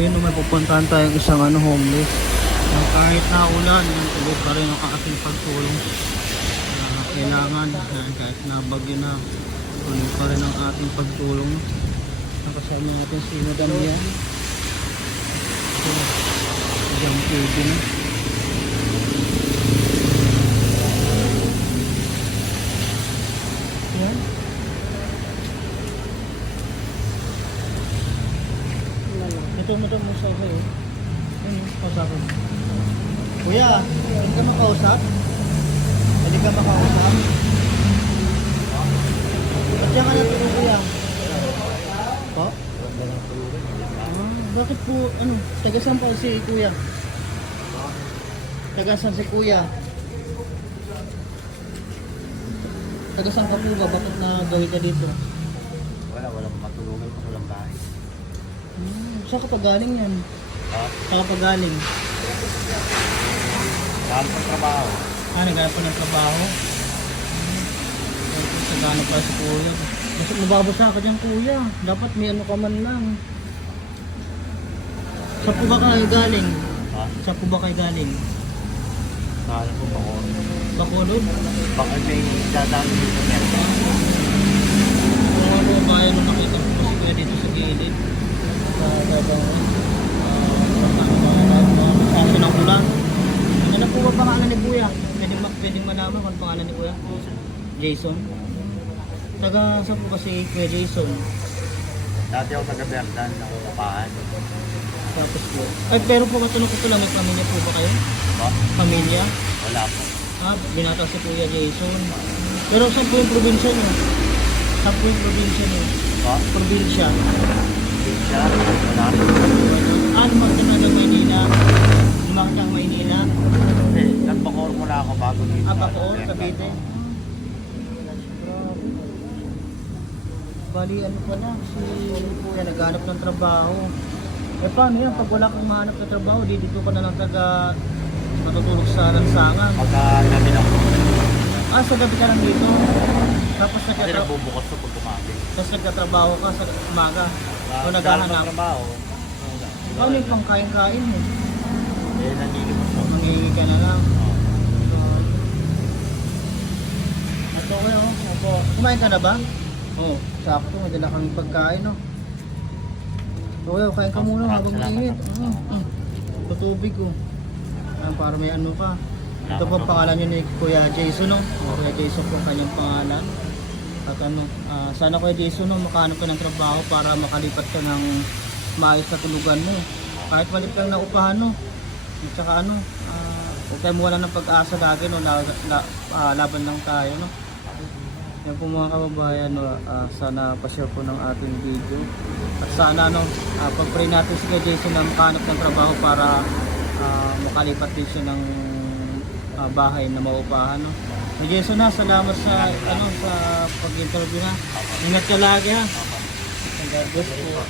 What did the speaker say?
Ayun, may pupuntahan tayong isang homeless. Kahit na ulan, tuloy pa rin ang ating pagtulong. Kailangan, kahit na bagyo na, tuloy pa rin ang ating pagtulong. Nakasama natin si Madam yan. Jam Kevin. Yan. Ito mo sa ako eh. Ano, kausapin. Kuya, hindi ka makausap? Hindi ka makausap? Ba't siya ka natulog kuya? Po? Bakit po, tagasan pa si kuya? Tagasan si kuya? Tagasan ka po ba? Bakit nagawi ka dito? Walang matulungan ko, walang bahay. Saan ka pa galing yan? Ha? Saan ka pa galing? Saan pang trabaho? Naghanap pa ng trabaho? Naghanap pa si kuya. Kasi mababasa ka dyan kuya. Dapat may ka man lang. Saan po ba kayo galing? Ha? Saan po ba kayo galing? Saan po ako? Bacolod? Baka may dadaan dito meron. Kung ano bayan nung nakita ko si kuya dito sa gilid. Kaso ng ulan. Ano na po ba pangalan ni kuya? Pwedeng malaman kung pangalan ni kuya? Jason? Taga saan po kasi kuya Jason? Dati ako taga Berdan, ako kapahan. Tapos po. Ay pero po matanong ko po lang, may pamilya po ba kayo? Ba? Pamilya? Wala po. Binata si kuya Jason. Pero saan po yung probinsya nyo? Saan po yung probinsya nyo? Ba? Probinsya? Siya, wala po. Lumakit na ng Maynila. Lumakit ng Maynila. Hindi, nagbakoor muna ako bago dito. Bacoor, Cavite. Bali, pala, si kuya naghanap ng trabaho. Eh paano yan? Pag wala kang mahanap ng trabaho, dito ka na lang matutulog sa lansangan. Pagka namin ako. Sa gabi ka lang dito. Tapos Kasi nagbubukas ko pag kumabi. nagtatrabaho ka sa umaga. O naghahanap. Trabaho. Paano yung pang kain-kain mo? Eh, nanlilimos ko. Mangingi ka na lang. Ito kayo, opo. Kumain ka na ba? Oo. Sakto, may dala kami pagkain, no? So, kain ka muna habang mainit. Tutubig ko. Para may ka. Ito po pangalan niyo ni Kuya Jason, no? Kuya Jason po kanyang pangalan. At sana Kuya Jason, no, makahanap ka ng trabaho para makalipat ka ng maayos na tulugan mo. Kahit malit kang naupahan, no? At saka huwag tayo mawala ng pag-asa lagi, no? Laban lang tayo, no? Yan po mga kababayan, no? Sana pa-share po ng ating video. At sana pag-pray natin si Kuya Jason na makahanap ng trabaho para makalipat din siya ng bahay na maupahan, no? Kuya Jason, salamat sa sa pag-interview na. Ingat ka lagi, ha? God bless po.